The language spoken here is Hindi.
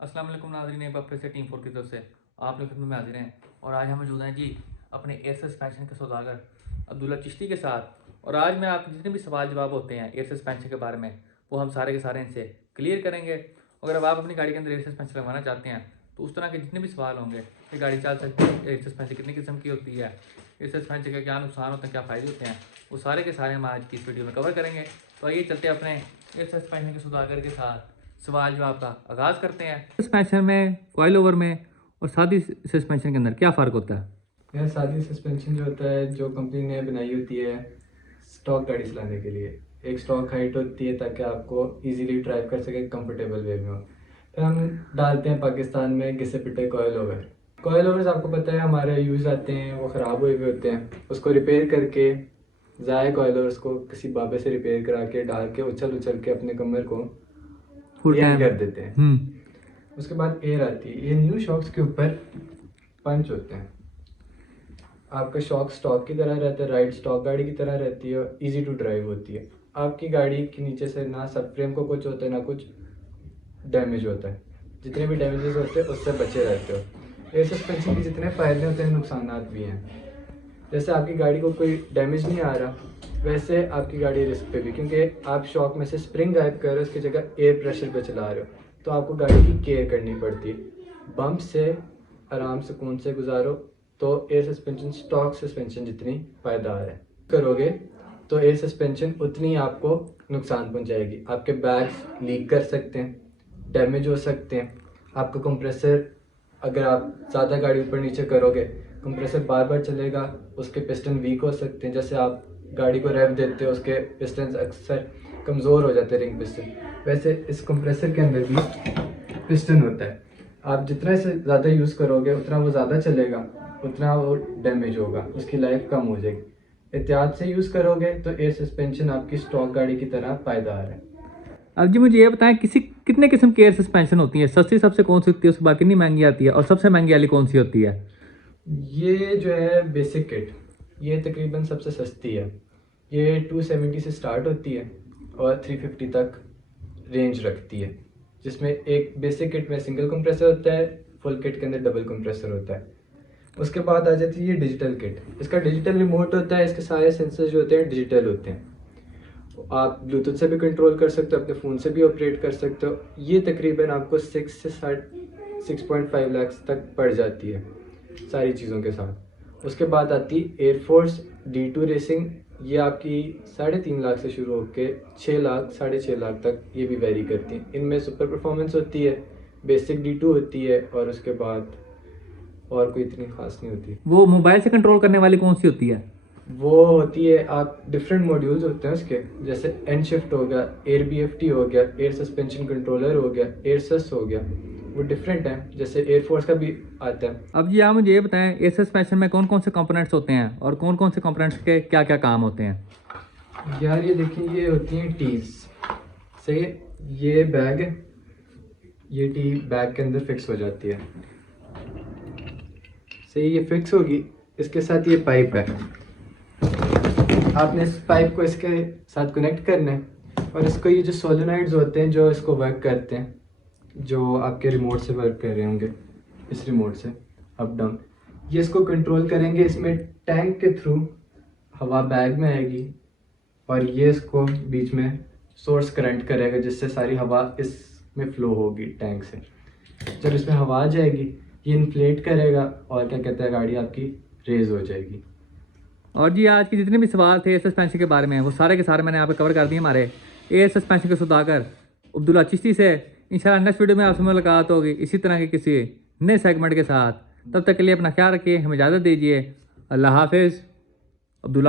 अस्सलाम वालेकुम नाज़रीन, एक बार फिर से टीम 4 की तरफ से आप लोग खिदमत में हाजिर हैं। और आज हम मौजूद हैं जी अपने एयर सस्पेंशन के सौदागर अब्दुल्ला चिश्ती के साथ। और आज मैं आपके जितने भी सवाल जवाब होते हैं एयर सस्पेंशन के बारे में वो हम सारे के सारे इनसे क्लियर करेंगे। अगर अब आप अपनी गाड़ी के अंदर एयर सस्पेंशन लगवाना चाहते हैं तो उस तरह के जितने भी सवाल होंगे कि गाड़ी चल सकती है, एयर सस्पेंशन कितनी किस्म की होती है, एयर सस्पेंशन के क्या नुकसान होते हैं, क्या फ़ायदे होते हैं, वो सारे के सारे हम आज की इस वीडियो में कवर करेंगे। तो आइए चलते हैं अपने एयर सस्पेंशन के सौदागर के साथ सवाल जवाब का आगाज़ करते हैं। सस्पेंशन में, कॉइल ओवर में और सादी सस्पेंशन के अंदर क्या फ़र्क होता है? यह सादी सस्पेंशन जो होता है, जो कंपनी ने बनाई होती है स्टॉक गाड़ी चलाने के लिए, एक स्टॉक हाइट होती है ताकि आपको इजीली ड्राइव कर सके, कंफर्टेबल वे में हो। फिर हम डालते हैं पाकिस्तान में घिसे पिटे कॉइल ओवर। कॉइल ओवर्स आपको पता है हमारे यूज़ आते हैं, वो ख़राब हुए हुए होते हैं, उसको रिपेयर करके ज़ाय कॉइल ओवर्स को किसी बाबे से रिपेयर करा के डाल के उछल उछल के अपने कमर को एंड कर देते हैं। उसके बाद एयर आती है, ये न्यू शॉक्स के ऊपर पंच होते हैं। आपका शॉक स्टॉक की तरह रहता है, राइड स्टॉक गाड़ी की तरह रहती है और इजी टू ड्राइव होती है। आपकी गाड़ी के नीचे से ना सब फ्रेम को कुछ होता है ना कुछ डैमेज होता है। जितने भी डैमेजेस होते हैं उससे बचे रहते हो। एयर सस्पेंशन के जितने फ़ायदे होते हैं नुकसान भी हैं। जैसे आपकी गाड़ी को कोई डैमेज नहीं आ रहा, वैसे आपकी गाड़ी रिस्क पे भी, क्योंकि आप शॉक में से स्प्रिंग गायब कर रहे हो, उसकी जगह एयर प्रेशर पे चला रहे हो, तो आपको गाड़ी की केयर करनी पड़ती है। बम्प से आराम सुकून से गुजारो तो एयर सस्पेंशन स्टॉक सस्पेंशन जितनी पायदार है करोगे तो एयर सस्पेंशन उतनी आपको नुकसान पहुंचाएगी। आपके बैग्स लीक कर सकते हैं, डैमेज हो सकते हैं। आपका कंप्रेसर, अगर आप ज़्यादा गाड़ी ऊपर नीचे करोगे, कंप्रेसर बार बार चलेगा, उसके पिस्टन वीक हो सकते हैं। जैसे आप गाड़ी को रेव देते हो, उसके पिस्टन अक्सर कमज़ोर हो जाते हैं, रिंग पिस्टन। वैसे इस कंप्रेसर के अंदर भी पिस्टन होता है। आप जितना इसे ज़्यादा यूज़ करोगे उतना वो ज़्यादा चलेगा, उतना वो डैमेज होगा, उसकी लाइफ कम हो जाएगी। एहतियात से यूज़ करोगे तो एयर सस्पेंशन आपकी स्टॉक गाड़ी की तरह पायदार है। अब जी मुझे ये बताएं कितने किस्म की एयर सस्पेंशन होती है, सस्ती सबसे कौन सी होती है, उसके बाद कितनी महंगी आती है और सबसे महंगी वाली कौन सी होती है? ये जो है बेसिक किट, ये तकरीबन सबसे सस्ती है। ये 270 से स्टार्ट होती है और 350 तक रेंज रखती है। जिसमें एक बेसिक किट में सिंगल कंप्रेसर होता है, फुल किट के अंदर डबल कंप्रेसर होता है। उसके बाद आ जाती है ये डिजिटल किट। इसका डिजिटल रिमोट होता है, इसके सारे सेंसर जो होते हैं डिजिटल होते हैं। आप ब्लूटूथ से भी कंट्रोल कर सकते हो, अपने फ़ोन से भी ऑपरेट कर सकते हो। ये तकरीबन आपको 6.5 लाख तक पड़ जाती है सारी चीज़ों के साथ। उसके बाद आती है एयरफोर्स D2 रेसिंग। ये आपकी 3.5 लाख से शुरू होकर 6 लाख 6.5 लाख तक ये भी वेरी करती हैं। इनमें सुपर परफॉर्मेंस होती है, बेसिक D2 होती है और उसके बाद और कोई इतनी खास नहीं होती। वो मोबाइल से कंट्रोल करने वाली कौन सी होती है? वो होती है, आप डिफरेंट मॉड्यूल्स होते हैं उसके, जैसे एन शिफ्ट हो गया, एयर BFT हो गया, एयर सस्पेंशन कंट्रोलर हो गया, एयर सस हो गया। वो डिफरेंट है, जैसे एयरफोर्स का भी आता है। अब जी आप मुझे ये बताएं एयर सस्पेंशन में कौन कौन से कंपोनेंट्स होते हैं और कौन कौन से कंपोनेंट्स के क्या क्या काम होते हैं? यार ये देखिए, ये होती हैं टीज। सही है, ये बैग है, ये टी बैग के अंदर फिक्स हो जाती है। सही, ये फिक्स होगी। इसके साथ ये पाइप है, आपने इस पाइप को इसके साथ कनेक्ट करना है और इसको ये जो सोलेनॉइड्स होते हैं जो इसको वर्क करते हैं, जो आपके रिमोट से वर्क कर रहे होंगे, इस रिमोट से अप डाउन, ये इसको कंट्रोल करेंगे। इसमें टैंक के थ्रू हवा बैग में आएगी और ये इसको बीच में सोर्स करंट करेगा, जिससे सारी हवा इसमें फ्लो होगी टैंक से। जब इसमें हवा आ जाएगी ये इन्फ्लेट करेगा और क्या कहते हैं, गाड़ी आपकी रेज हो जाएगी। और जी आज के जितने भी सवाल थे एयर सस्पेंशन के बारे में वो सारे के सारे मैंने यहाँ पे कवर कर दिए हमारे एयर सस्पेंशन के सौदागर अब्दुल्ला चिश्ती से। इंशाल्लाह नेक्स्ट वीडियो में आपसे मुलाकात होगी इसी तरह के किसी नए सेगमेंट के साथ। तब तक के लिए अपना ख्याल रखिए, हमें इजाज़त दीजिए। अल्लाह हाफिज़। अब्दुल्ला